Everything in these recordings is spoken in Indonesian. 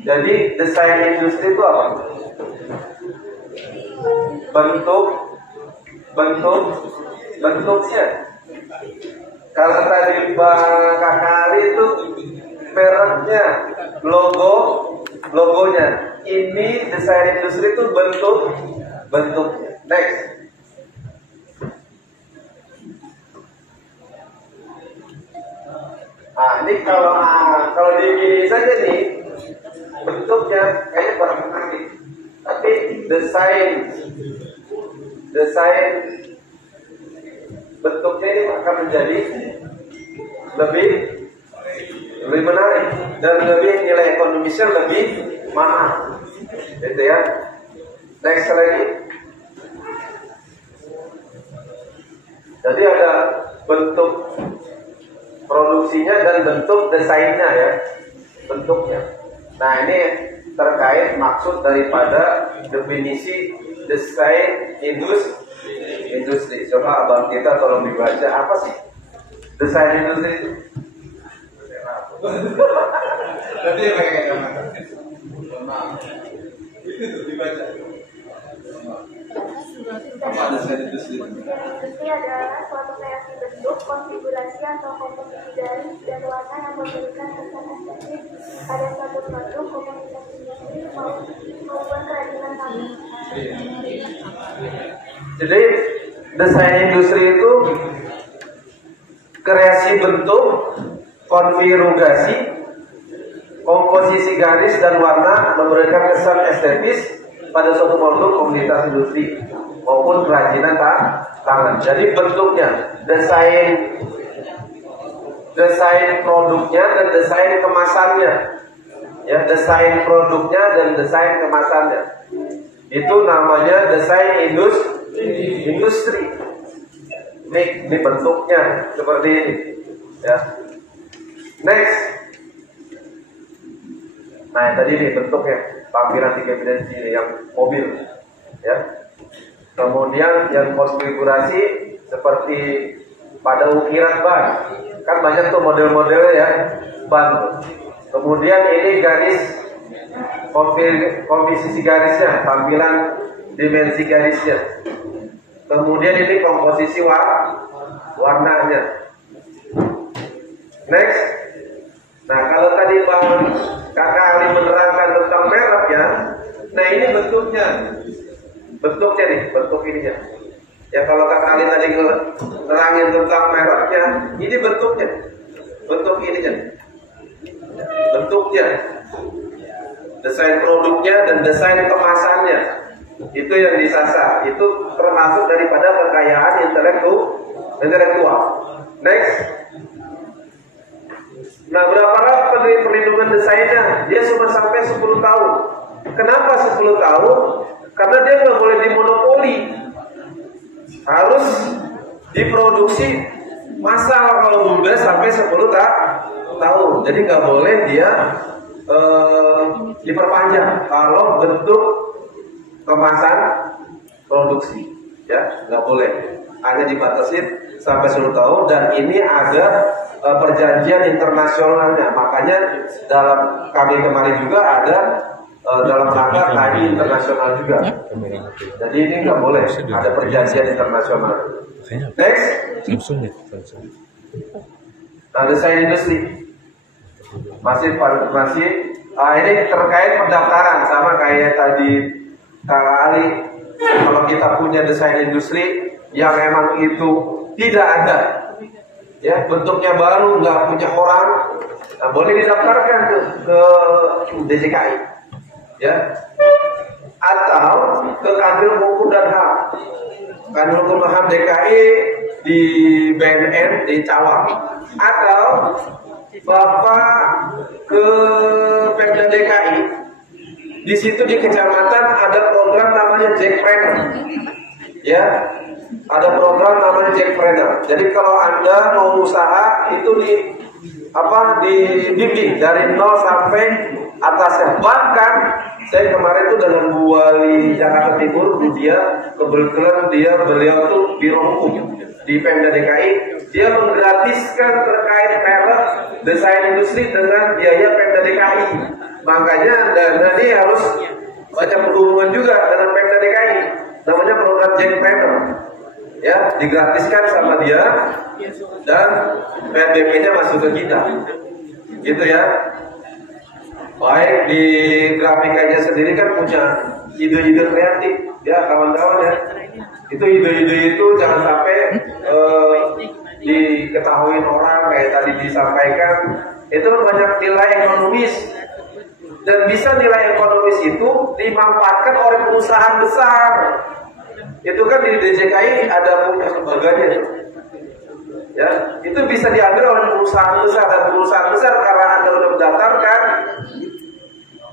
Jadi desain industri itu apa? Bentuknya. Kalau tadi Kakak Ali itu mereknya, logonya. Ini desain industri itu bentuknya. Next. Ini kalau di saja nih bentuknya kayaknya kurang menarik. Tapi desain bentuknya ini akan menjadi lebih menarik dan lebih nilai ekonomisnya lebih mahal, gitu ya. Next lagi. Jadi ada bentuk produksinya dan bentuk desainnya ya, bentuknya. Nah ini terkait maksud daripada definisi desain industri. Coba abang kita tolong dibaca apa sih desain industri itu? Nanti ya pakai kacamata. Itu dibaca. Apa desain industri? Industri adalah suatu kreasi bentuk, konfigurasi atau komposisi garis dan warna yang memberikan kesan estetik pada suatu produk, komunitas industri maupun kerajinan tangan. Jadi desain industri itu kreasi bentuk, konfigurasi, komposisi garis dan warna memberikan kesan estetis pada suatu produk, komunitas industri maupun kerajinan tangan. Jadi bentuknya, desain produknya dan desain kemasannya, ya, desain produknya dan desain kemasannya. Itu namanya desain industri. Ini bentuknya seperti ini, ya. Next. Nah, yang tadi nih bentuknya, tampilan 3 dimensi ini yang mobil, ya. Kemudian yang konfigurasi seperti pada ukiran ban, kan banyak tuh model-modelnya ya, ban. Kemudian ini garis, komposisi garisnya, tampilan dimensi garisnya. Kemudian ini komposisi warnanya. Next. Nah kalau tadi Kakak Ali menerangkan tentang merek ya, nah ini bentuknya. Bentuknya nih, bentuk ininya. Ya kalau Kakak Ali tadi nerangin tentang mereknya, ini bentuknya. Bentuk ininya. Bentuknya. Desain produknya dan desain kemasannya. Itu yang disasar. Itu termasuk daripada kekayaan intelektual. Next. Nah berapa lama perlindungan desainnya? Dia cuma sampai 10 tahun. Kenapa 10 tahun? Karena dia nggak boleh dimonopoli, harus diproduksi massal kalau udah sampai 10 tahun. Jadi nggak boleh dia diperpanjang kalau bentuk kemasan produksi, ya nggak boleh. Hanya dibatasi sampai 10 tahun dan ini ada perjanjian internasionalnya. Makanya dalam kami kemarin juga ada dalam rangka KI internasional juga. Jadi ini nggak boleh, ada perjanjian internasional. Next. Nah, desain industri masih ini terkait pendaftaran sama kayak tadi Kak Ali. Kalau kita punya desain industri yang emang itu tidak ada, ya bentuknya baru, nggak punya orang, nah, boleh didaftarkan ke DJKI. Ya, atau ke Kanwil Hukum dan HAM, Kanwil Hukum dan HAM DKI di BNN di Cawang, atau Bapak ke Pemda DKI. Di situ di kecamatan ada program namanya Jackpreneur, ya, ada program namanya Jackpreneur. Jadi kalau Anda mau usaha itu dibimbing dari 0 sampai atasnya. Bahkan saya kemarin tuh dengan Bu Wali Jakarta Timur, dia kebetulan beliau tuh biro hukum, di Pemda DKI, dia menggratiskan terkait merek desain industri dengan biaya Pemda DKI. Makanya dana ini harus banyak berhubungan juga dengan Pemda DKI. Namanya program Jackpreneur. Ya, digratiskan sama dia dan PNBP-nya masuk ke kita. Gitu ya. Baik, di grafikanya sendiri kan punya ide-ide kreatif ya kawan-kawan ya. Itu ide-ide itu jangan sampai diketahui orang kayak tadi disampaikan. Itu banyak nilai ekonomis dan bisa nilai ekonomis itu dimanfaatkan oleh perusahaan besar. Itu kan di DJKI ada punya lembaganya. Ya, itu bisa diambil oleh perusahaan besar, dan perusahaan besar karena Anda sudah mendaftarkan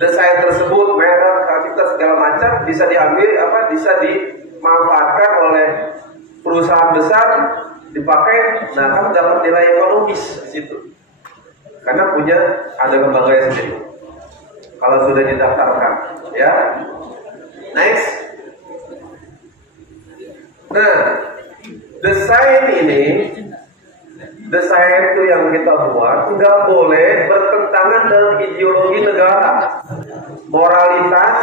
desain tersebut, merek, kualitas segala macam bisa diambil bisa dimanfaatkan oleh perusahaan besar, dipakai, nah kan dapat nilai ekonomis di situ. Karena punya ada lembaganya sendiri. Kalau sudah didaftarkan, ya. Next. Nah, desain itu yang kita buat nggak boleh bertentangan dengan ideologi negara, moralitas,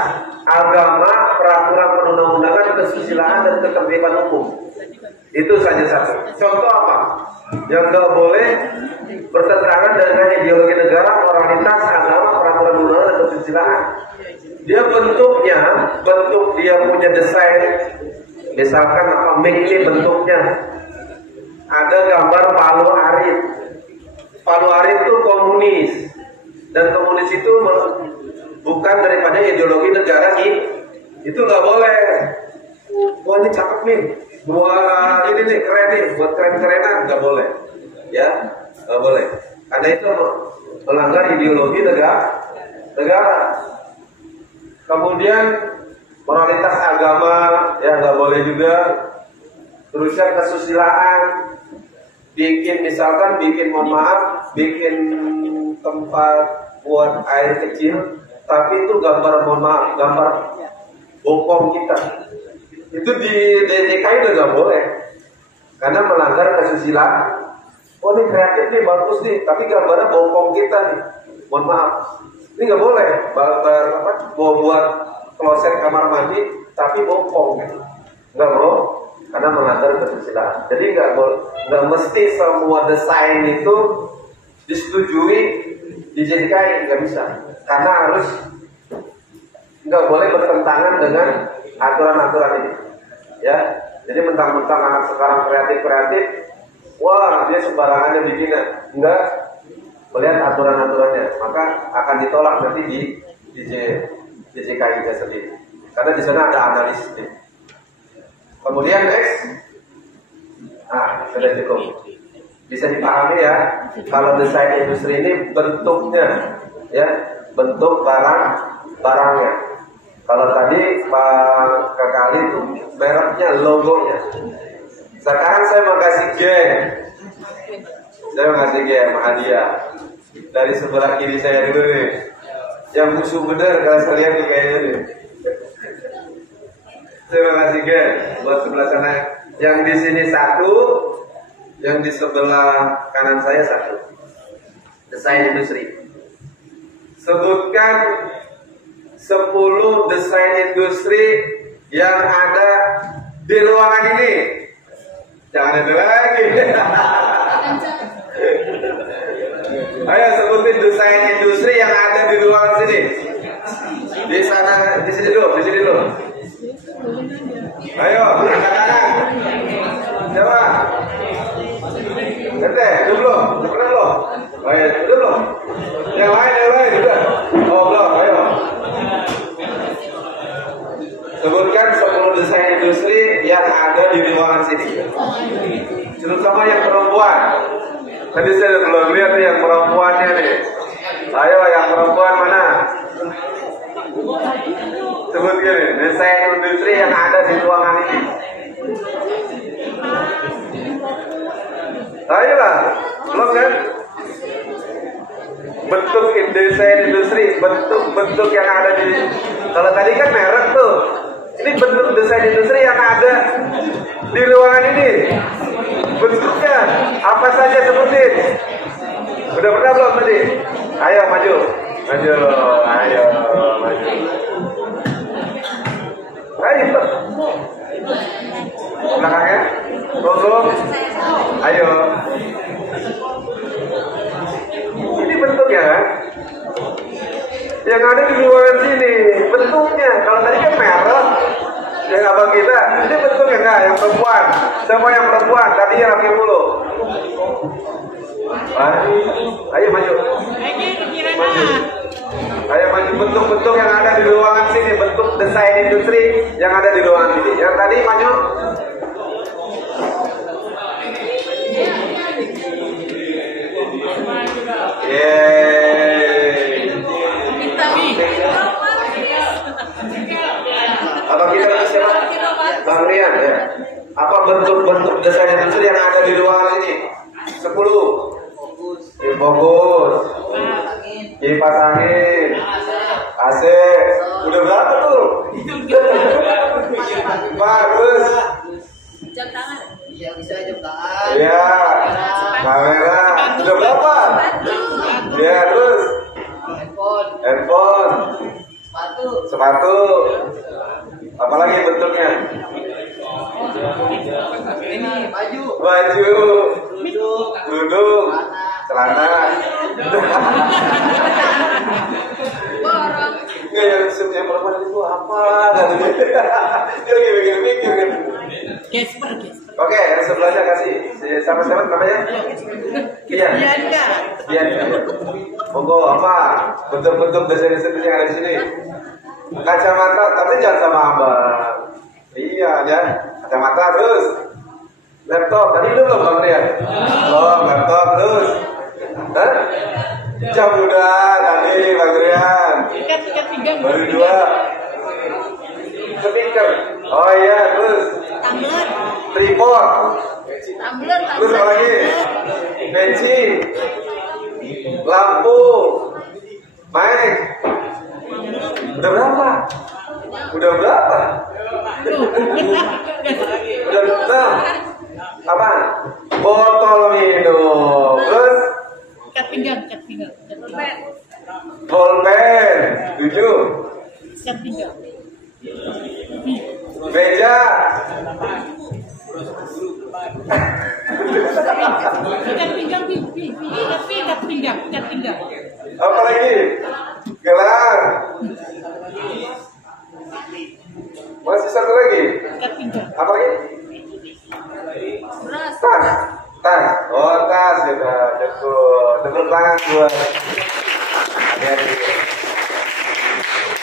agama, peraturan perundang-undangan, kesusilaan dan ketertiban umum. Itu saja satu. Contoh apa? Yang nggak boleh bertentangan dengan ideologi negara, moralitas, agama, peraturan perundang-undangan dan kesusilaan. Dia bentuk dia punya desain. Misalkan ini bentuknya. Ada gambar Palu Arit. Palu Arit itu komunis, dan komunis itu bukan daripada ideologi negara itu nggak boleh. Wah ini cakep nih, buat ini nih keren nih, buat keren-kerenan nggak boleh, ya nggak boleh. Karena itu melanggar ideologi negara. Kemudian moralitas agama ya nggak boleh juga. Terus yang kesusilaan, bikin tempat buat air kecil, tapi itu gambar bokong kita. Itu di DJKI udah nggak boleh, karena melanggar kesusilaan. Oh ini kreatif nih, bagus nih, tapi gambarnya bokong kita nih. Mohon maaf, ini nggak boleh. Buat kloset kamar mandi, tapi bokong, nggak mau. Karena melanggar kesusilaan. Jadi nggak mesti semua desain itu disetujui di DJKI, nggak bisa. Karena harus nggak boleh bertentangan dengan aturan-aturan ini. Ya, jadi mentang-mentang anak sekarang kreatif, wah dia sembarangannya bikinnya, nggak melihat aturan-aturannya, maka akan ditolak nanti di DJKI sendiri. Karena di sana ada analisisnya. Kemudian next, sudah cukup. Bisa dipahami ya, kalau desain industri ini bentuknya, ya bentuk barangnya. Kalau tadi Pak Kakali itu mereknya, logonya. Sekarang saya mau kasih game, hadiah dari sebelah kiri saya dulu nih. Yang musuh bener kalau saya lihat nih kayaknya nih. Terima kasih buat sebelah sana. Yang di sini satu, yang di sebelah kanan saya satu. Desain industri. Sebutkan 10 desain industri yang ada di ruangan ini. Jangan ada lagi. Ayo sebutin desain industri yang ada di ruangan sini. Di sana, di sini dulu. Ayo, anak-anak. Coba. Ente, duduk belum? Ayo, duduk belum? Yang lain juga. Oh, belum, ayo. Sebutkan 10 desain industri yang ada di ruangan sini. Terutama yang perempuan. Tadi saya belum lihat nih yang perempuannya nih. Ayo, yang perempuan mana? Sebut gini, desain industri yang ada di ruangan ini. Ayolah, belum kan? Bentuk desain industri, bentuk yang ada di. Kalau tadi kan merek tuh, ini bentuk desain industri yang ada di ruangan ini. Bentuknya apa saja sebutin. Udah pernah belum tadi? Ayo maju. Ayo. Belakangnya. Tolong. Ayo. Ini bentuknya kan? Yang ada di ruangan sini bentuknya. Kalau tadi kan merah. Yang abang kita, ini bentuknya enggak? Yang perempuan. Semua yang perempuan. Tadinya laki mulu. Ayo maju. Ayo maju bentuk-bentuk yang ada di ruangan sini, bentuk desain industri yang ada di ruangan sini. Yang tadi maju. Apa kita siapa? Bang Rian ya. Apa bentuk-bentuk desain industri yang ada di ruangan ini? 10. Fokus. Kipas angin. AC. Udah berapa tuh? Bagus. Jam tangan. Iya bisa jam tangan. Iya. Kamera. Udah berapa? Iya terus. Handphone. Sepatu. Apalagi bentuknya? Ini baju. Duduk. Celana. Borong. Nggak yang perempuan itu apa? Dia lagi mikir kan. Gesper. Oke, yang sebelahnya kasih. Sama-sama namanya? Bian. Monggo apa? Bentuk-bentuk desain-desain yang ada di sini. Kacamata, tapi jangan sama abang. Iya, ya. Kacamata terus. Laptop, tadi lu belum Bang Rian? Belum, laptop terus. Hah? Jam udah tadi Bang Rian. Baru 2. Speaker. Oh iya, terus. Tumbler. Tripod. Tumbler. Terus apa lagi? Peci. Lampu. Mic. Udah berapa? Udah 6. Apa? Botol minum. Terus? Ikat pinggang. Bolpen. 7. Ikat pinggang. Meja. Ikat pinggang. Apa lagi? Gelang. Masih satu lagi. Ikat pinggang. Apa lagi? Beras. Tas. Oh tas juga. Cukup. Tepuk tangan buat.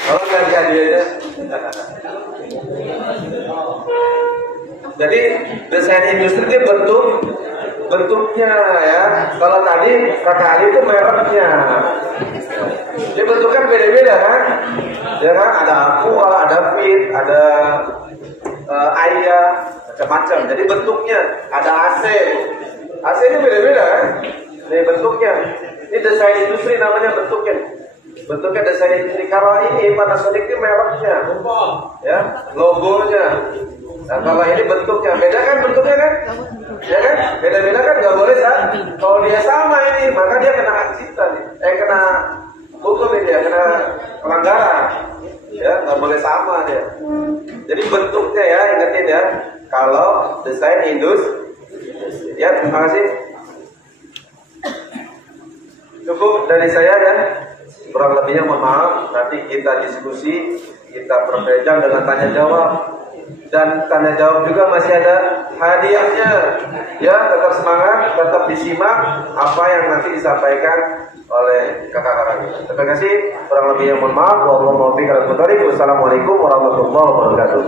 Kalau ganti hadiahnya. Jadi desain industri itu bentuknya ya. Kalau tadi kakak Ali itu mereknya. Dia bentuknya beda-beda kan? Ya kan? Ada aqua, ada fit, ada Aya, macam-macam. Jadi bentuknya ada AC. AC-nya beda-beda kan? Ini bentuknya. Ini desain industri namanya bentuknya. Bentuknya desain industri. Kalau ini Panasonic ini mereknya, ya, logonya. Nah, kalau ini bentuknya beda kan bentuknya kan? Ya kan? Beda-beda kan nggak boleh kan? Kalau dia sama ini, maka dia kena hak cipta nih. Kena hukum ini dia, kena pelanggaran. Ya, nggak boleh sama dia. Jadi bentuknya ya, ingetin ya. Kalau desain industri, ya terima kasih. Cukup dari saya ya. Kurang lebihnya mohon maaf. Nanti kita diskusi, kita perbincang dengan tanya jawab. Dan tanya jawab juga masih ada hadiahnya. Ya, tetap semangat, tetap disimak apa yang nanti disampaikan oleh kakak-kakak kita. Terima kasih. Kurang lebihnya mohon maaf. Wassalamualaikum warahmatullahi wabarakatuh.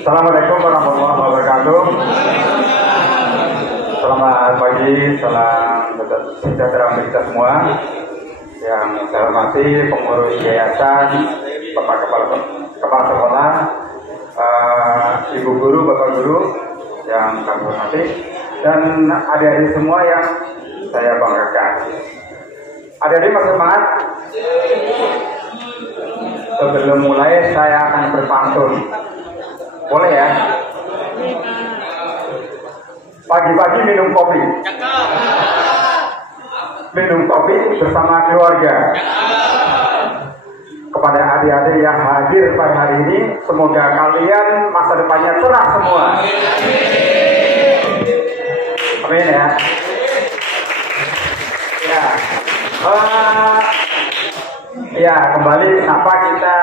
Assalamualaikum warahmatullahi wabarakatuh. Selamat pagi, salam sejahtera untuk kita semua. Yang saya hormati pengurus yayasan Bapak Kepala Sekolah, Ibu Guru, Bapak Guru yang kami hormati, dan adik-adik semua yang saya banggakan. Adik-adik masih semangat? Sebelum mulai saya akan berpantun. Boleh ya? Pagi-pagi minum kopi. Minum kopi bersama keluarga. Kepada adik-adik yang hadir pada hari ini, semoga kalian masa depannya cerah semua. Amin ya. Ya, kembali kenapa kita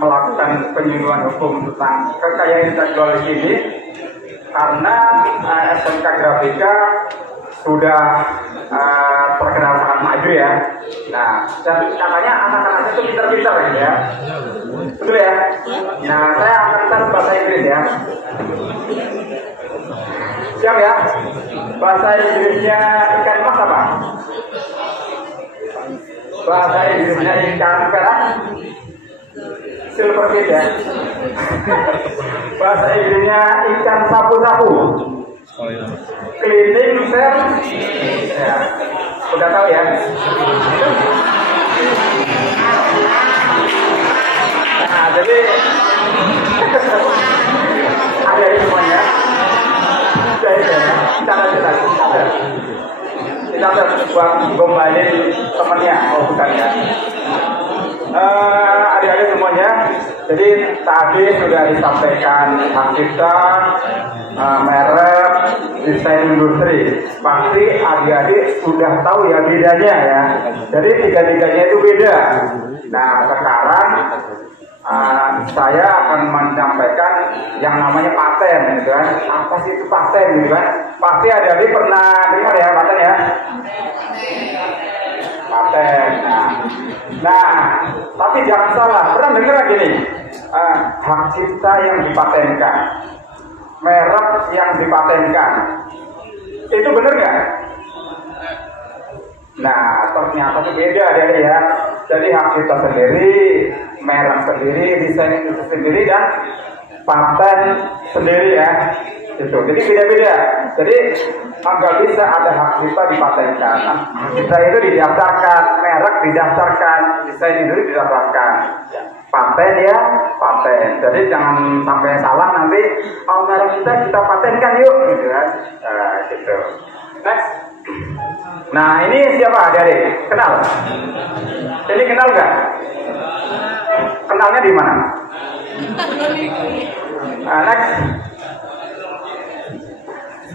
melakukan penyuluhan hukum tentang kekayaan intelektual di sini? Karena SMK Grafika sudah terkenal sangat maju ya. Nah, dan katanya anak-anak itu pintar-pintar gitu ya. Betul ya? Nah, saya akan tes bahasa Inggris ya. Siap ya? Bahasa Inggrisnya ikan mas apa? Bahasa Inggrisnya ikan perak, silverfish ya. Bahasa Inggrisnya ikan sapu-sapu, cleaning service. Ya, udah tahu ya. Nah, jadi ada semuanya. Kita buat gombalin temennya, bukan ya. Adik-adik semuanya, jadi tadi sudah disampaikan hak cipta, merek, desain industri. Pasti adik-adik sudah tahu ya bedanya ya. Jadi tiga-tiganya itu beda. Nah, sekarang saya akan menyampaikan yang namanya paten, gitu kan? Apa sih itu paten, gitu kan? Pasti adik-adik pernah dengar ya paten ya? Paten. Nah, tapi jangan salah. Pernah dengar gini? Hak cipta yang dipatenkan, merek yang dipatenkan, itu benar nggak? Nah, ternyata itu beda adik-adik ya. Jadi hak cipta sendiri, merek sendiri, desain itu sendiri, dan paten sendiri ya. Itu. Jadi beda-beda. Jadi nggak bisa ada hak cipta dipatenkan. Hak cipta itu didaftarkan, merek didaftarkan, desain itu didaftarkan. Paten ya, paten. Jadi jangan sampai salah nanti, merek kita patenkan yuk, gitu kan? Gitu. Next. Nah, ini siapa adik-adik? Kenal? Ini kenal nggak? Kenalnya di mana? Next.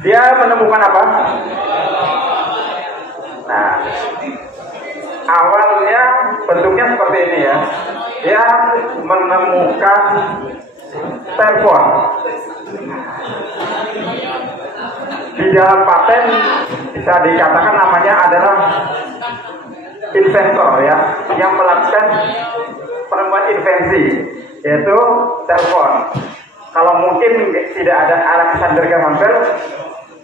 Dia menemukan apa? Nah, awalnya bentuknya seperti ini ya. Dia menemukan telepon. Di dalam paten bisa dikatakan namanya adalah inventor ya, yang melakukan penemuan invensi, yaitu telepon. Kalau mungkin tidak ada Alexander Graham Bell,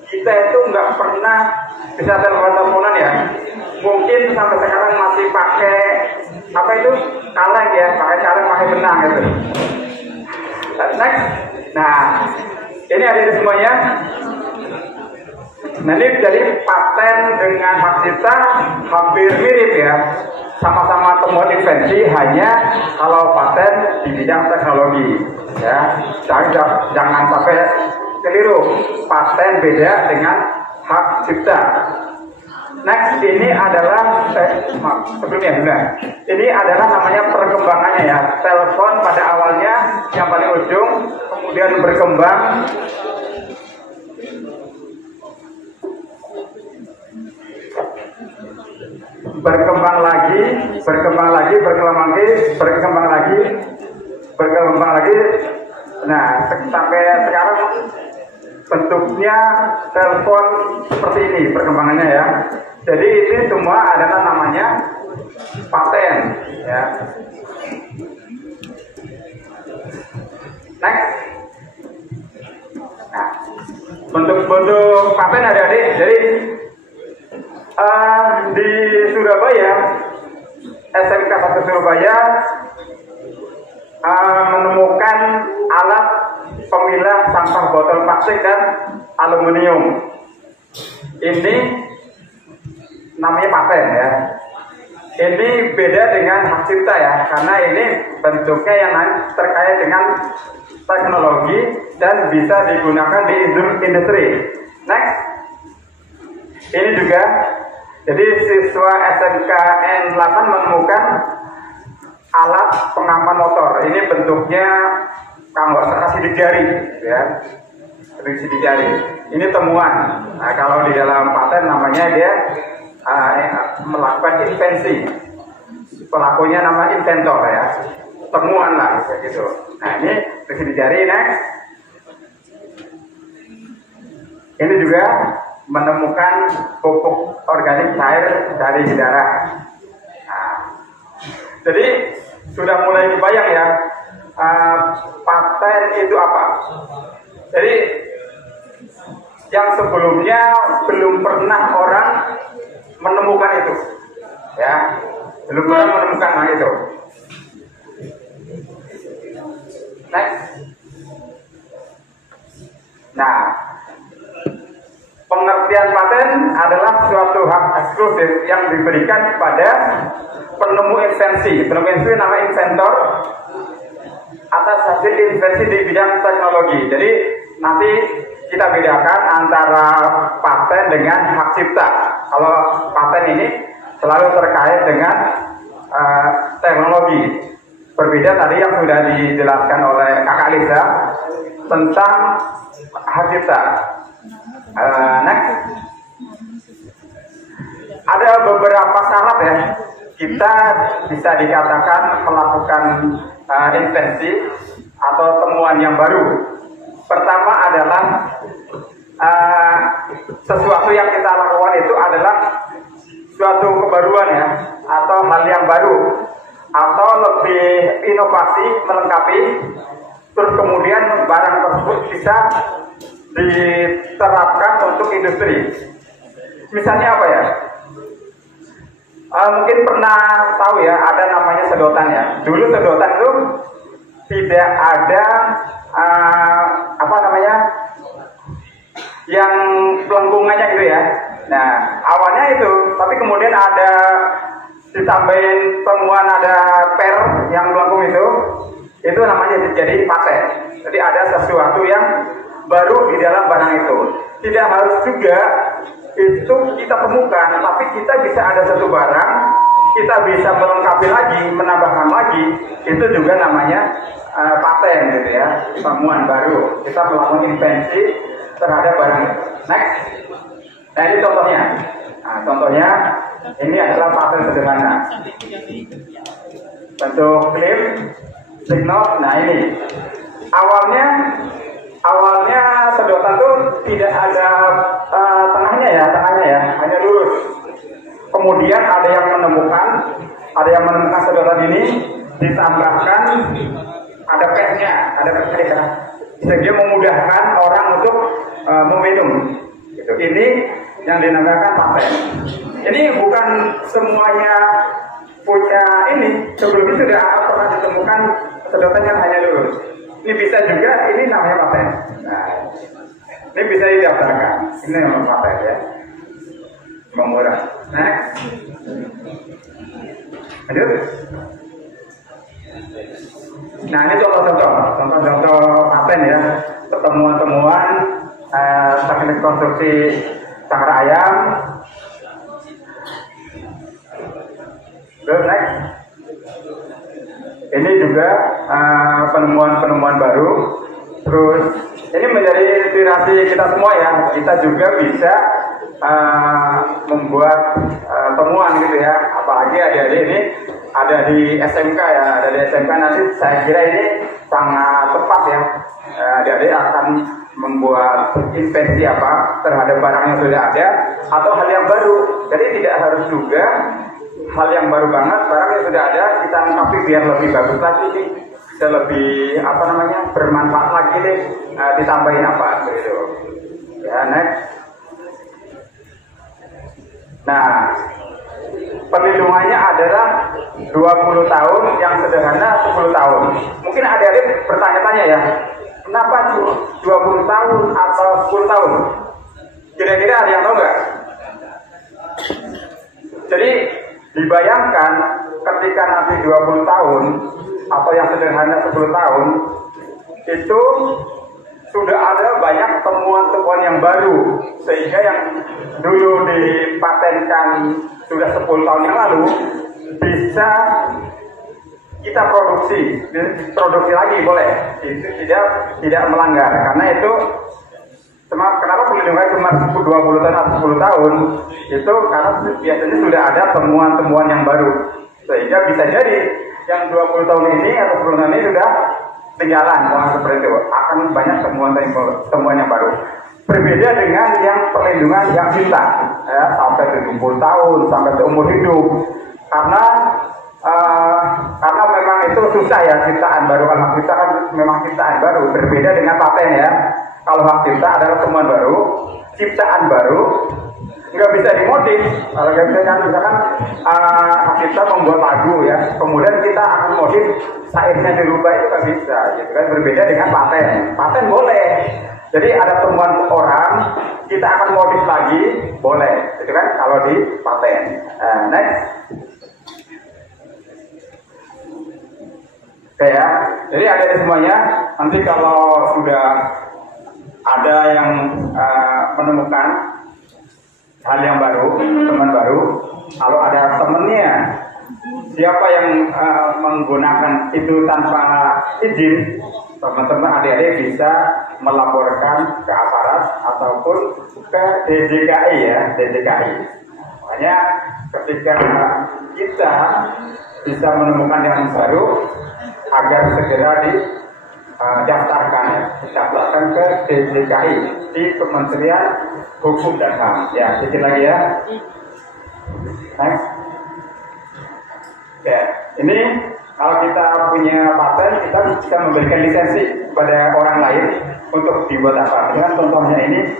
kita itu nggak pernah bisa telepon-teleponan ya. Mungkin sampai sekarang masih pakai apa itu, kaleng ya, pakai kaleng, pakai benang gitu. Next. Nah, ini ada semuanya. Nah, ini jadi paten dengan hak cipta hampir mirip ya, sama-sama temuan invensi, hanya kalau paten di bidang teknologi ya. Jangan sampai keliru, paten beda dengan hak cipta. Next, ini adalah sebelumnya benar. Ini adalah namanya perkembangannya ya. Telepon pada awalnya yang paling ujung, kemudian berkembang berkembang lagi. Nah, sampai sekarang bentuknya telepon seperti ini perkembangannya ya. Jadi ini semua adalah namanya paten ya. Next. Nah, bentuk-bentuk paten adik-adik. Jadi di Surabaya, SMK 1 Surabaya menemukan alat pemilah sampah botol plastik dan aluminium. Ini namanya paten ya. Ini beda dengan hak cipta ya, karena ini bentuknya yang terkait dengan teknologi dan bisa digunakan di industri. Next, ini juga, jadi siswa SMK N8 menemukan alat pengaman motor. Ini bentuknya kalau nggak salah sidik jari, ya, sidik jari. Ini temuan. Nah, kalau di dalam paten namanya dia melakukan invensi. Pelakunya nama inventor ya. Temuan lah gitu. Nah, ini sidik jari. Next. Ini juga menemukan pupuk organik cair dari darah. Nah, jadi sudah mulai kebayang ya, paten itu apa. Jadi yang sebelumnya belum pernah orang menemukan itu, ya, belum pernah menemukan hal itu. Next. Nah, pengertian paten adalah suatu hak eksklusif yang diberikan kepada penemu invensi. Penemu invensi nama inventor atas hasil invensi di bidang teknologi. Jadi nanti kita bedakan antara paten dengan hak cipta. Kalau paten ini selalu terkait dengan teknologi. Berbeda tadi yang sudah dijelaskan oleh Kakak Lisa tentang hak cipta. Next, ada beberapa syarat ya kita bisa dikatakan melakukan invensi atau temuan yang baru. Pertama adalah sesuatu yang kita lakukan itu adalah suatu kebaruan ya, atau hal yang baru, atau lebih inovasi, melengkapi, terus kemudian barang tersebut bisa diterapkan untuk industri. Misalnya apa ya? Mungkin pernah tahu ya, ada namanya sedotan ya. Dulu sedotan itu tidak ada apa namanya, yang pelengkungannya gitu ya. Nah, awalnya itu, tapi kemudian ada ditambahin temuan ada per yang melengkung itu namanya jadi paten. Jadi ada sesuatu yang baru di dalam barang itu. Tidak harus juga itu kita temukan, tapi kita bisa ada satu barang, kita bisa melengkapi lagi, menambahkan lagi, itu juga namanya paten gitu ya, temuan baru. Kita melakukan invensi terhadap barang itu. Next. Nah, ini contohnya. Nah, contohnya ini adalah paten sederhana. Bentuk klip, signal. Nah, ini awalnya sedotan itu tidak ada tengahnya ya, hanya lurus. Kemudian ada yang menemukan sedotan ini ditambahkan ada pesnya ya, sehingga memudahkan orang untuk meminum. Gitu. Ini yang dinamakan paten. Ini bukan semuanya punya ini. Sebelumnya sudah pernah ditemukan sedotan yang hanya lurus. Ini bisa juga, ini namanya paten. Nah, ini bisa didaftarkan. Ini namanya paten ya. Murah. Next. Lanjut. Nah, ini contoh paten ya. Temuan-temuan teknik konstruksi cakar ayam. Terus next. Ini juga penemuan-penemuan baru. Terus ini menjadi inspirasi kita semua ya. Kita juga bisa membuat temuan gitu ya. Apalagi adik-adik ini ada di SMK ya. Ada di SMK nanti saya kira ini sangat tepat ya. Adik-adik akan membuat invensi apa terhadap barang yang sudah ada atau hal yang baru. Jadi tidak harus juga hal yang baru banget, barang yang sudah ada kita lengkapi biar lebih bagus lagi nih, bisa lebih apa namanya bermanfaat lagi nih, ditambahin apa gitu. Ya, next. Nah, perlindungannya adalah 20 tahun, yang sederhana 10 tahun. Mungkin adik-adik bertanya-tanya ya, kenapa 20 tahun atau 10 tahun? Kira-kira ada yang tahu nggak? Jadi dibayangkan ketika nanti 20 tahun atau yang sederhana 10 tahun itu sudah ada banyak temuan-temuan yang baru, sehingga yang dulu dipatenkan sudah 10 tahun yang lalu bisa kita produksi lagi boleh, itu tidak melanggar, karena itu kenapa perlindungan cuma 20 tahun atau 10 tahun itu karena biasanya sudah ada temuan-temuan yang baru, sehingga bisa jadi yang 20 tahun ini atau 10 tahun ini sudah tinggalan seperti itu, akan banyak temuan yang baru. Berbeda dengan yang perlindungan yang cipta ya, sampai 70 tahun sampai seumur hidup, karena memang itu susah ya ciptaan baru. Kalau hak cipta kan memang ciptaan baru, berbeda dengan paten ya. Kalau hak cipta adalah temuan baru, ciptaan baru, nggak bisa dimodif. Kalau misalkan hak cipta membuat lagu ya, kemudian kita akan modif syairnya dirubah, itu nggak bisa. Gitu kan, berbeda dengan paten. Paten boleh. Jadi ada temuan orang, kita akan modif lagi, boleh. Itu kan kalau di paten. Next. Oke ya, jadi ada di semuanya. Nanti kalau sudah ada yang menemukan hal yang baru, teman baru, kalau ada temennya, siapa yang menggunakan itu tanpa izin, teman-teman adik-adik bisa melaporkan ke aparat ataupun ke DJKI ya, DJKI. Makanya ketika kita bisa menemukan yang baru, agar segera didaftarkan ke DJKI di Kementerian Hukum dan HAM. Ya, sedikit lagi ya. Next. Oke, ini kalau kita punya paten, kita bisa memberikan lisensi kepada orang lain untuk dibuat apa. Dengan contohnya ini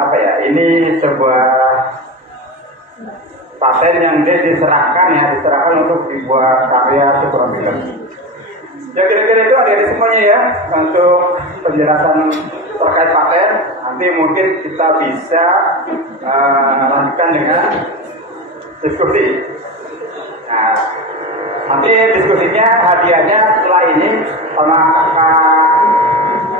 apa ya? Ini sebuah paten yang diserahkan untuk dibuat karya sebuah film. Ya kira-kira itu ada di semuanya ya untuk penjelasan terkait paten. Nanti mungkin kita bisa lanjutkan dengan diskusi. Nah, nanti diskusinya hadiahnya setelah ini sama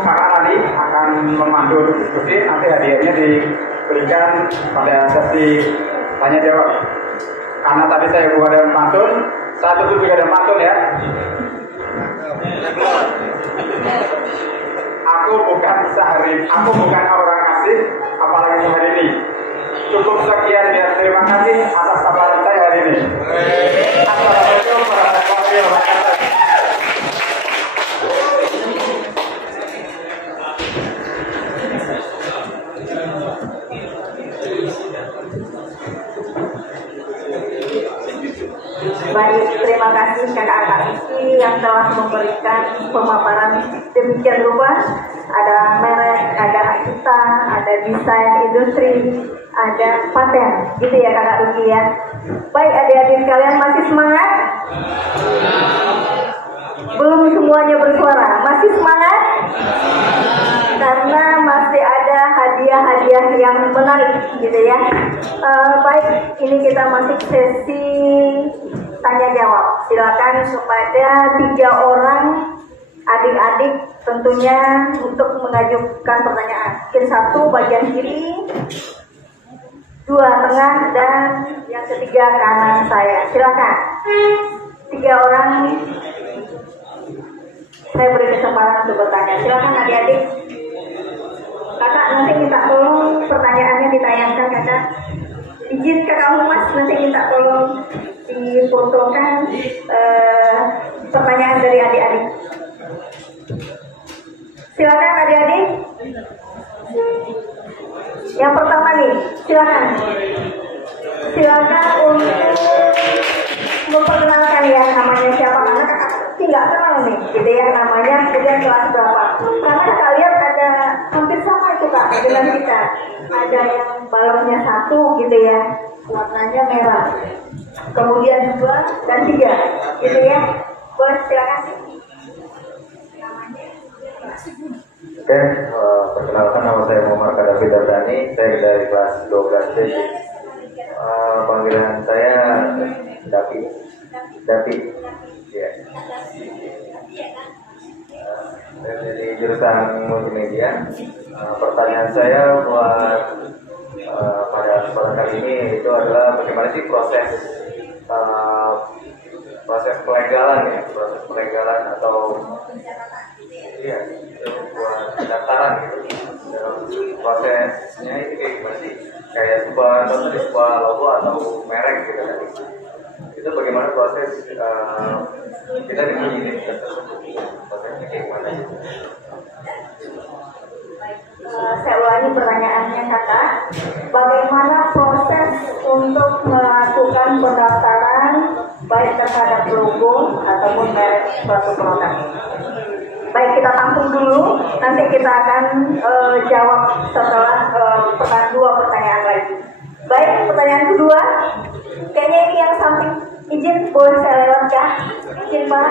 kakak Rani akan memandu diskusi. Nanti hadiahnya diberikan pada sesi tanya jawab. Karena tadi saya buat ada pantun, saya tutup juga ada pantun ya. Aku bukan orang kasih, apalagi hari ini. Cukup sekian ya, terima kasih atas paparan saya hari ini. Assalamualaikum warahmatullahi wabarakatuh. Baik, terima kasih kakak Rizky yang telah memberikan pemaparan demikian rupa. Ada merek, ada hak cipta, ada desain industri, ada paten, gitu ya kakak Rizky ya. Baik adik-adik sekalian, masih semangat? Belum semuanya bersuara, masih semangat? Karena masih ada hadiah-hadiah yang menarik, gitu ya. Baik, ini kita masuk sesi tanya jawab. Silakan kepada 3 orang adik-adik tentunya untuk mengajukan pertanyaan. Mungkin 1 bagian kiri, 2 tengah, dan yang ketiga kanan saya. Silakan 3 orang. Saya beri kesempatan untuk bertanya. Silakan adik-adik. Kakak nanti minta tolong pertanyaannya ditayangkan kakak. Izin kakak Humas nanti minta tolong difotokan pertanyaan dari adik-adik. Silakan adik-adik. Yang pertama nih, silakan. Silakan untuk memperkenalkan ya namanya siapa, karena kakak nggak kenal nih, gitu ya namanya, kemudian kelas berapa. Karena kita lihat ada hampir sama itu kak dengan kita. Ada yang balonnya 1 gitu ya, warnanya merah. kemudian 2 dan 3, gitu ya. Boleh silakan. Oke, perkenalkan nama saya Muhammad Kadafi Dardani, saya dari kelas 12C. Panggilan saya Dapi. Ya. Saya dari jurusan multimedia. Pertanyaan saya buat pada kesempatan kali ini itu adalah bagaimana sih proses pelegalan atau iya buat pendaftaran gitu. Prosesnya itu kayak gimana sih? Kayak sebuah logo atau merek gitu kan? Itu bagaimana proses kita diizinin prosesnya kayak gimana? Saya ulangi pertanyaannya kakak. Bagaimana proses untuk melakukan pendaftaran baik terhadap logo ataupun merek suatu produk? Baik, kita tampung dulu. Nanti kita akan jawab setelah dua pertanyaan lagi. Baik, pertanyaan kedua. Kayaknya ini yang samping, izin boleh saya lewatkan? Izin Pak.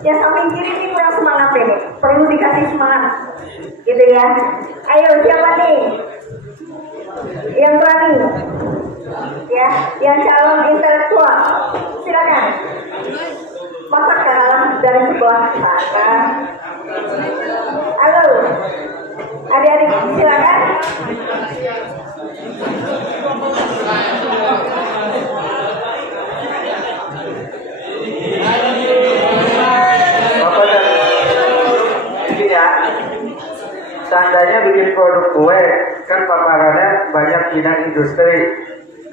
Yang samping kiri ini kurang semangat ini, perlu dikasih semangat, gitu ya. Ayo siapa nih? Yang berani, ya, yang calon intelektual, silakan. Masa kalah dari sebuah sana. Halo, adik-adik silakan. Tandanya bikin produk kue kan paparannya banyak bidang industri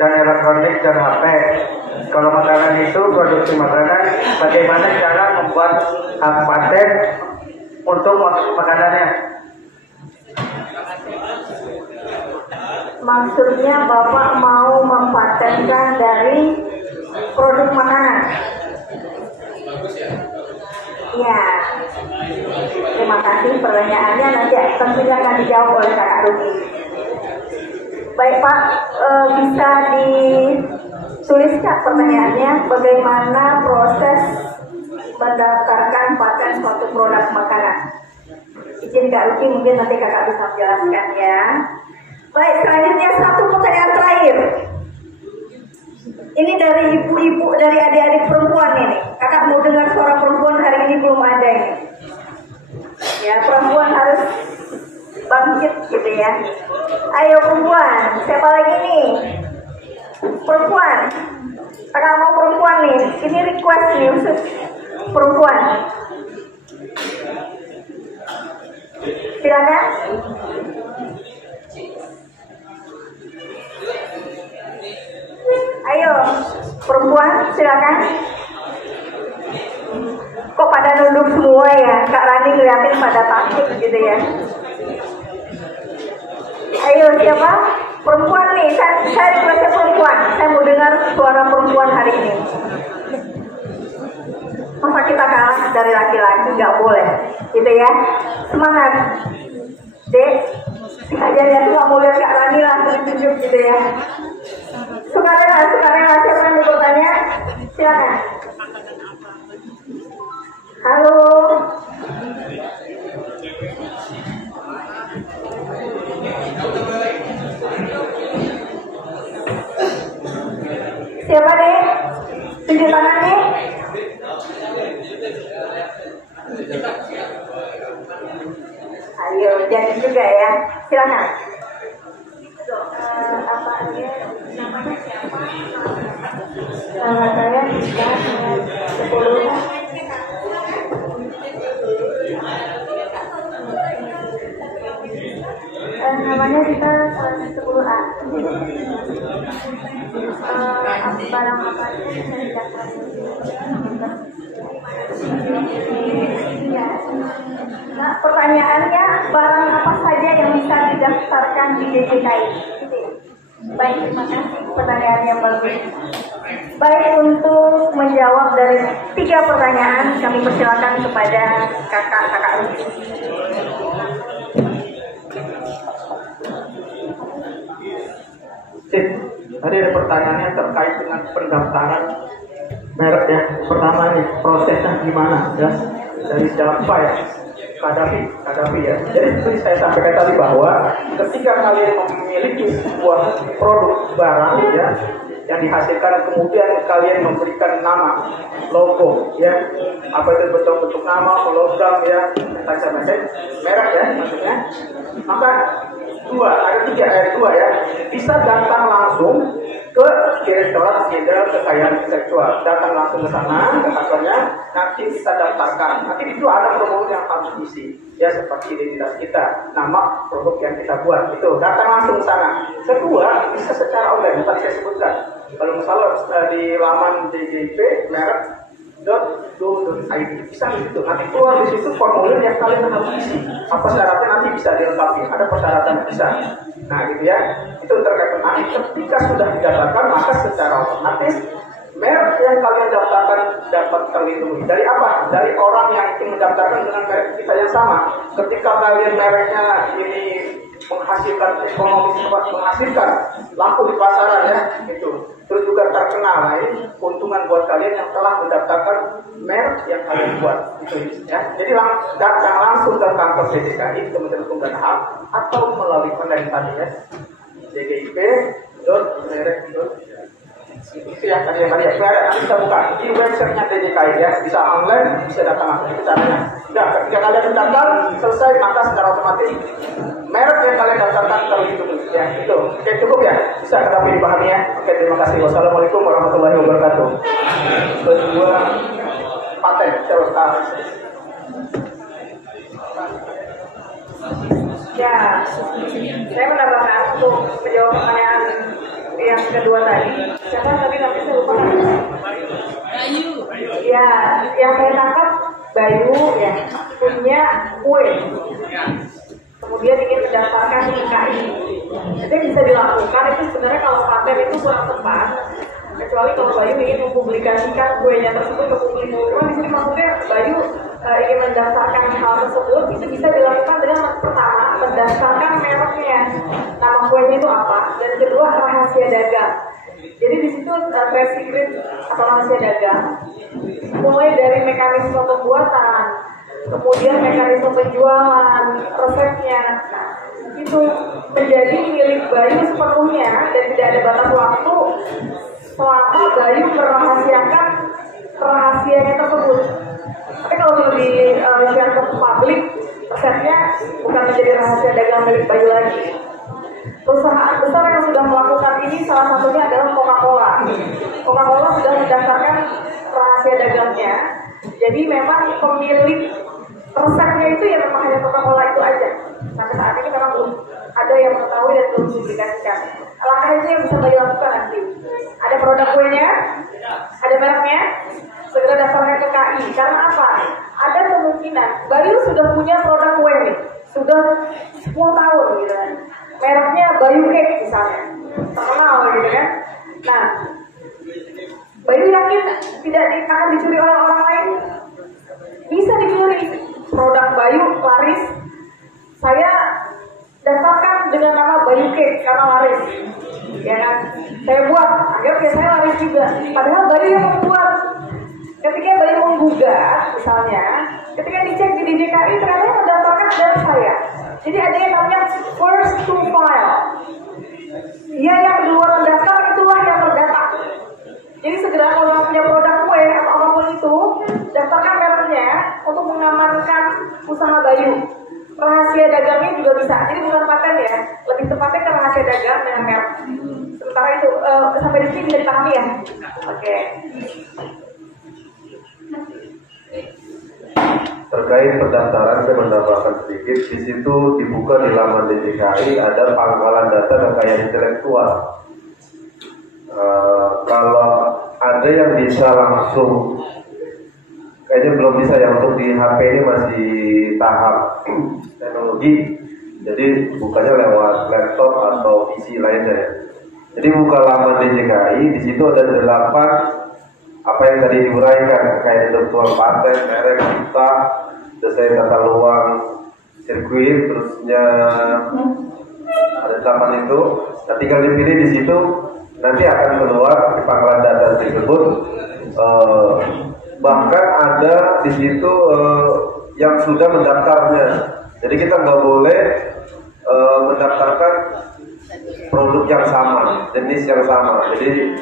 dan elektronik dan HP. Kalau makanan itu produksi makanan, bagaimana cara membuat hak paten untuk makanannya? Maksudnya Bapak mau mempatenkan dari produk makanan? Ya, terima kasih pertanyaannya, nanti tentunya akan dijawab oleh Kakak Ruki. Baik Pak, bisa dituliskan pertanyaannya, bagaimana proses mendaftarkan paten suatu produk makanan? Izin Kak Ruki, mungkin nanti Kakak bisa menjelaskan ya. Baik, selanjutnya satu pertanyaan terakhir. Ini dari ibu-ibu, dari adik-adik perempuan ini. Kakak mau dengar suara perempuan hari ini, belum ada ini. Ya, perempuan harus bangkit gitu ya. Ayo perempuan, siapa lagi nih? Perempuan. Kakak mau perempuan nih. Ini request nih khusus perempuan. Silakan. Ayo, perempuan, silakan. Kok pada nunduk semua ya? Kak Rani ngeliatin pada takut gitu ya. Ayo, siapa? Perempuan nih, saya requestnya perempuan. Saya mau dengar suara perempuan hari ini. Masa kita kalah dari laki-laki? Nggak boleh, gitu ya. Semangat, Dek. Aja ya, cuma mau lihat Kak Rani langsung tunjuk gitu ya. Sukarela, siapa yang mau bertanya? Silakan. Halo. Siapa deh? Tunjuk tangan nih. Ayo, jangan juga ya. Silakan. Apa dia? Namanya siapa? Nama saya Dita, 10. Namanya Dita, 10A. Barang apa aja bisa didaftar? Ya. Nah, pertanyaannya, barang apa saja yang bisa didaftarkan di DJKI? Baik, terima kasih, pertanyaan yang bagus. Baik, untuk menjawab dari 3 pertanyaan, kami persilakan kepada kakak Ruki. Sip, Tadi ada pertanyaannya terkait dengan pendaftaran merek ya. Pertama nih, prosesnya gimana ya? Dari siapa ya? Kadafi ya. Jadi seperti saya sampaikan tadi bahwa ketika kalian memiliki sebuah produk barang ya yang dihasilkan, kemudian kalian memberikan nama, logo ya, apa itu bentuk nama, hologram ya, macam-macam merek ya maksudnya. Maka ayat 2 ya, bisa datang langsung ke Direktorat Jenderal Kekayaan Intelektual, datang langsung ke sana ke kantornya, nanti bisa daftarkan. Nanti itu ada formulir yang harus diisi ya, seperti identitas kita, nama produk yang kita buat, itu datang langsung ke sana. Kedua, bisa secara online, tadi saya sebutkan. Kalau misalnya di laman DJP merek .go.id bisa di situ. Nanti keluar di situ formulir yang kalian harus isi. Apa syaratnya nanti bisa dilengkapi. Ada persyaratan bisa. Nah, gitu ya. Itu terkait dengan ketika sudah didaftarkan, maka secara otomatis merek yang kalian daftarkan dapat terlindungi. Dari apa? Dari orang yang ingin mendaftarkan dengan merek kita yang sama. Ketika kalian mereknya ini menghasilkan ekonomi, menghasilkan laku di pasaran ya, gitu. Terus juga terkenal, nah ini keuntungan buat kalian yang telah mendaftarkan merek yang kalian buat, gitu ya. Jadi datang langsung ke kantor DJKI, Kementerian Hukum dan HAM, atau melalui online tadi ya, dgip.merek. Itu ya tadi ya, merek nanti kita buka di websitenya DJKI ya, bisa online, bisa datang langsung ke caranya. Nah, ketika kalian mendaftar selesai, maka secara otomatis merek yang kalian daftarkan terlindungi ya, itu. Oke, cukup ya, bisa ketahui dipahami ya. Oke, terima kasih. Wassalamualaikum warahmatullahi wabarakatuh. Kedua, paten terus. Ya, saya menambahkan untuk menjawab pertanyaan yang kedua tadi. Siapa tadi nanti saya lupa. Bayu. Ya, yang saya tangkap Bayu ya punya kue. Kemudian ingin mendaftarkan di KI. Itu bisa dilakukan. Itu sebenarnya kalau paten itu kurang tepat. Kecuali kalau Bayu ingin mempublikasikan kuenya tersebut ke publik. Cuma di sini maksudnya Bayu ingin mendaftarkan hal tersebut, itu bisa dilakukan dengan pertama mendaftarkan mereknya, nama kuenya itu apa, dan kedua rahasia dagang. Jadi di situ trade secret atau rahasia dagang, mulai dari mekanisme pembuatan, kemudian mekanisme penjualan, resepnya, itu menjadi milik Bayu sepenuhnya dan tidak ada batas waktu selama Bayu merahasiakan rahasianya tersebut. Tapi kalau sudah di-share ke publik, resepnya bukan menjadi rahasia dagang milik Bayu lagi. Perusahaan besar yang sudah melakukan ini salah satunya adalah Coca-Cola. Coca-Cola sudah mendaftarkan rahasia dagangnya. Jadi memang pemilik resepnya itu ya memang hanya Coca-Cola itu aja. Sampai saat ini memang belum ada yang mengetahui dan belum dipublikasikan. Langkah itu yang bisa Bayu lakukan nanti. Ada produk kuenya, ada mereknya, segera daftarkan ke KI. Karena apa? Ada kemungkinan Bayu sudah punya produk kue nih, sudah 10 tahun gitu kan. Mereknya Bayu Cake misalnya, terkenal gitu kan. Nah, Bayu yakin tidak akan dicuri oleh orang lain? Bisa dicuri. Produk Bayu laris, saya daftarkan dengan nama Bayu Cake karena laris, ya kan? Saya buat, akhirnya saya laris juga. Padahal Bayu yang membuat. Ketika Bayu menggugat, misalnya, ketika dicek di DJKI ternyata yang mendaftarkan adalah saya. Jadi ada yang namanya first to file. Dia yang duluan mendaftar, itulah yang terdata. Jadi segera kalau punya produk kue atau apapun itu, daftarkan mereknya untuk mengamankan usaha Bayu. Rahasia dagangnya juga bisa. Jadi bukan paten ya, lebih tepatnya ke rahasia dagang dengan merek. Sementara itu sampai di sini bisa dipahami ya. Oke. Terkait pendaftaran, saya mendapatkan sedikit. Di situ dibuka di laman DJKI ada pangkalan data kekayaan intelektual. Kalau ada yang bisa langsung, kayaknya belum bisa ya, untuk di HP ini masih tahap teknologi. Jadi bukanya lewat laptop atau PC lainnya. Jadi buka laman DJKI, di situ ada 8 apa yang tadi diuraikan, kayak intelektual paten, merek, cipta, desain tata ruang, sirkuit, terusnya ada 8 itu. Nah, tinggal dipilih di situ nanti akan keluar di pangkalan data tersebut. Bahkan ada di situ yang sudah mendaftarnya. Jadi kita nggak boleh mendaftarkan produk yang sama, jenis yang sama. Jadi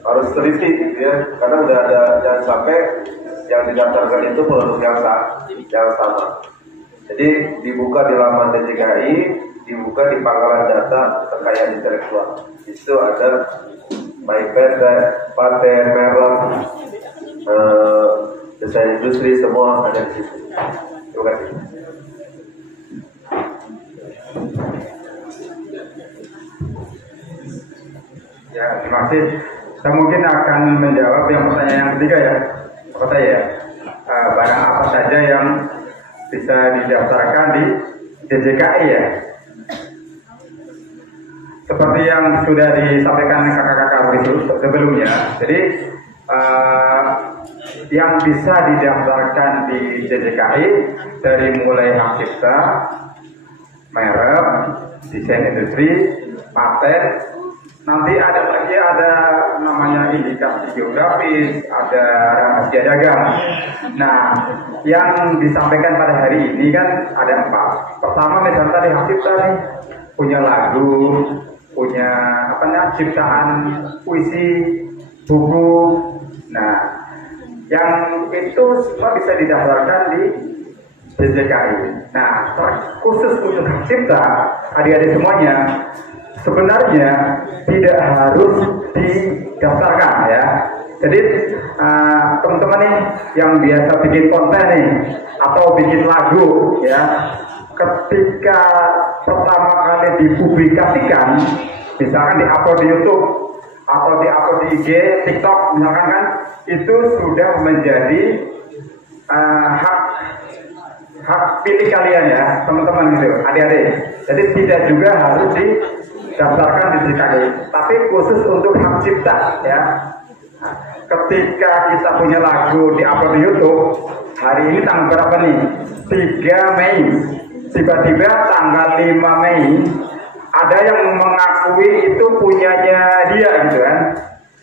harus teliti gitu ya, karena udah ada, jangan sampai yang didaftarkan itu produk yang sama. Jadi dibuka di laman DJKI, dibuka di pangkalan data kekayaan intelektual. Itu ada baik paten, merek, desain industri, semua ada di situ. Terima kasih. Ya, terima kasih. Saya mungkin akan menjawab yang pertanyaan yang ketiga ya. Apa saya? Barang apa saja yang bisa didaftarkan di DJKI ya? Seperti yang sudah disampaikan kakak-kakak itu sebelumnya. Jadi yang bisa didaftarkan di DJKI dari mulai hak cipta, merek, desain industri, paten. Nanti ada lagi namanya indikasi geografis, ada rahasia dagang. Nah, yang disampaikan pada hari ini kan ada 4. Pertama misalnya tadi hak cipta nih, punya lagu, punya ciptaan puisi, buku. Nah, yang itu semua bisa didaftarkan di DJKI. Nah, khusus untuk hak cipta, adik-adik semuanya, sebenarnya tidak harus didaftarkan ya. Jadi teman-teman nih yang biasa bikin konten nih atau bikin lagu ya, ketika pertama kali dipublikasikan, misalkan di-upload di YouTube atau di-upload di IG, TikTok misalkan kan, itu sudah menjadi hak pilih kalian ya teman-teman gitu, adik-adik. Jadi tidak juga harus didaftarkan di DJKI, tapi khusus untuk hak cipta ya. Ketika kita punya lagu di-upload di YouTube, hari ini tanggal berapa nih? 3 Mei. Tiba-tiba tanggal 5 Mei ada yang mengakui itu punyanya dia gitu kan.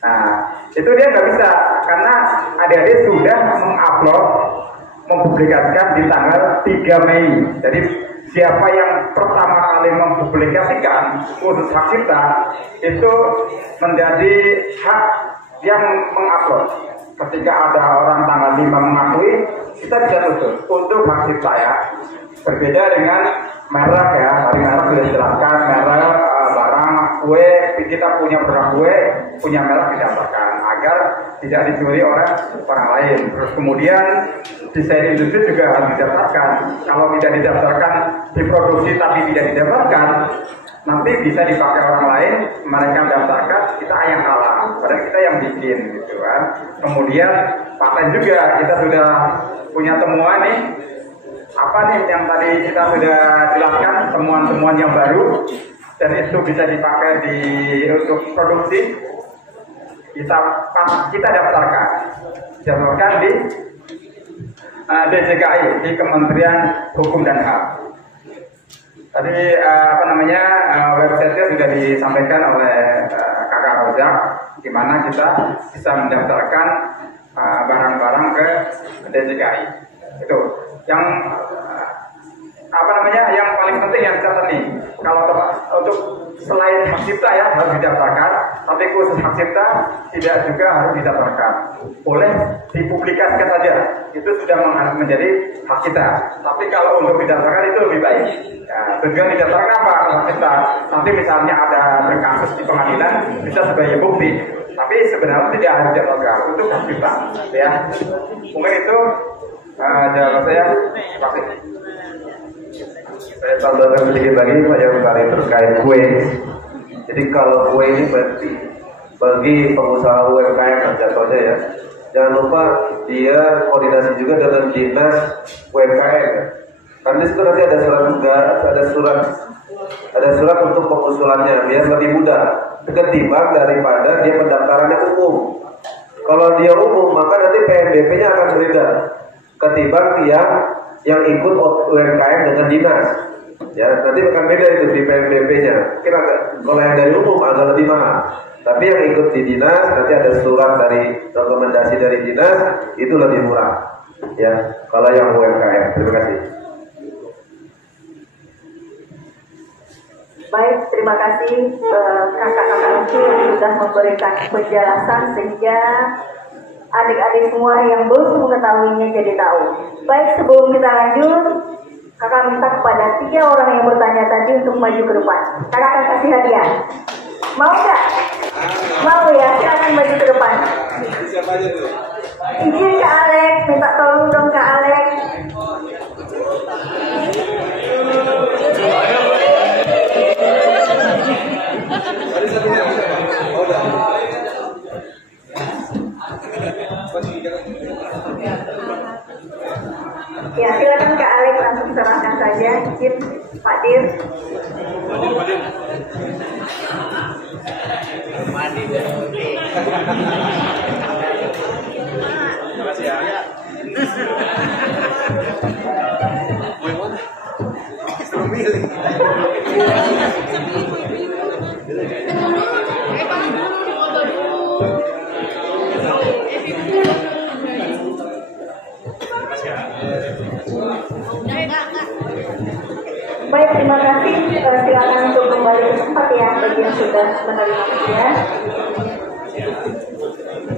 Nah, itu dia nggak bisa karena adik-adik sudah mengupload, mempublikasikan di tanggal 3 Mei. Jadi siapa yang pertama kali mempublikasikan khusus hak cipta itu menjadi hak yang mengupload. Ketika ada orang tanggal 5 mengakui, kita bisa tutup untuk hak cipta ya. Berbeda dengan merek ya, tadi merek sudah dijelaskan, merek barang kue, kita punya produk kue, punya merek didaftarkan agar tidak dicuri oleh orang lain. Terus kemudian desain industri juga harus didaftarkan. Kalau tidak didaftarkan, diproduksi tapi tidak didaftarkan, nanti bisa dipakai orang lain, mereka mendaftarkan, kita yang kalah, padahal kita yang bikin gitu kan. Kemudian paten juga, kita sudah punya temuan nih, apa nih yang tadi kita sudah jelaskan, temuan-temuan yang baru, dan itu bisa dipakai untuk produksi, kita daftarkan di DJKI, di Kementerian Hukum dan HAM. Tadi website-nya sudah disampaikan oleh Kakak Rozak, di mana kita bisa mendaftarkan barang-barang ke DJKI. Itu yang yang paling penting yang dicatat nih. Kalau untuk selain hak cipta ya harus didaftarkan, tapi khusus hak cipta tidak juga harus didaftarkan. Boleh dipublikasikan saja, itu sudah menjadi hak kita. Tapi kalau untuk didaftarkan itu lebih baik. Ya, tujuan didaftarkan apa? Hak cipta. Nanti misalnya ada berkasus di pengadilan bisa sebagai bukti. Tapi sebenarnya tidak harus didaftarkan untuk hak cipta. Ya, mungkin itu jawaban saya. Terima kasih. Saya tambahkan sedikit lagi Pak yang kali terkait kue. Jadi kalau kue ini berarti bagi pengusaha UMKM jatuhnya ya, jangan lupa dia koordinasi juga dengan dinas UMKM. Karena itu nanti ada surat untuk pengusulannya biar lebih mudah ketimbang daripada dia pendaftarannya umum. Kalau dia umum maka nanti PNBP-nya akan berbeda ketimbang yang ikut UMKM dengan dinas. Ya, nanti akan beda itu di PNBP-nya. Kalau yang dari umum agak lebih mahal. Tapi yang ikut di dinas nanti ada surat dari rekomendasi dari dinas itu lebih murah. Ya, kalau yang UMKM. Terima kasih. Baik, terima kasih kakak-kakak itu yang sudah memberikan penjelasan sehingga adik-adik semua yang belum mengetahuinya jadi tahu. Baik, sebelum kita lanjut, kakak minta kepada 3 orang yang bertanya tadi untuk maju ke depan. Kakak akan kasih hadiah. Mau nggak? Mau ya, silakan maju ke depan. Siapa aja tuh? Izin Kak Alex, minta tolong dong Kak Alex. Ya, silakan Kak Alex langsung serahkan saja. Izin Pak Dir. Baik, terima kasih. Silakan untuk kembali ke tempat ya bagi yang sudah menerima hadiah.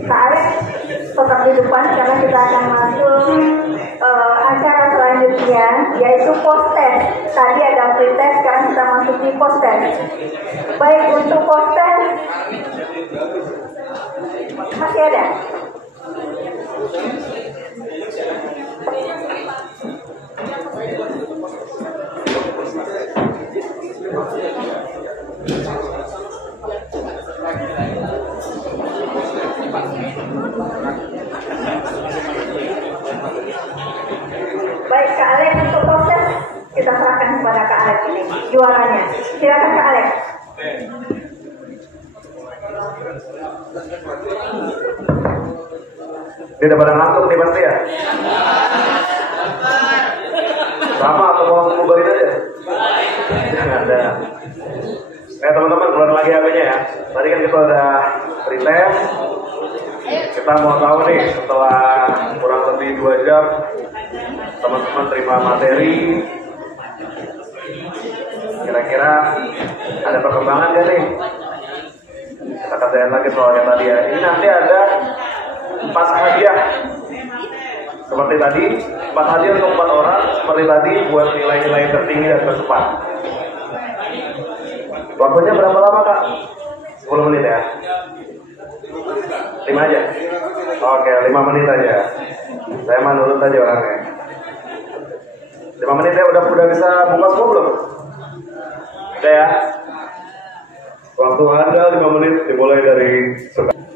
Kak Alex tetap di depan karena kita akan masuk acara selanjutnya yaitu post test. Tadi ada pre test, sekarang kita masuk di post test. Baik, untuk post test masih ada. Baik, Kak Alex untuk proses kita serahkan kepada Kak Alex ini juaranya. Silakan Kak Alex. Dia udah pada ngantuk nih pasti ya? Sama atau mau ngubarin aja? Jangan ada. Teman-teman keluar lagi HP-nya ya. Tadi kan kita udah pretest. Kita mau tahu nih setelah kurang lebih 2 jam teman-teman terima materi. Kira-kira ada perkembangan gak nih? Kita katain lagi soalnya tadi ya. Ini nanti ada 4 hadiah. Seperti tadi, 4 hadiah untuk 4 orang. Seperti tadi buat nilai-nilai tertinggi dan tercepat. Waktunya berapa lama Kak? 10 menit ya? 5 aja? Oke, 5 menit aja. Saya mah nurut aja orangnya. 5 menit ya udah bisa buka semua belum? Udah ya? Waktu ada 5 menit dimulai dari sekarang.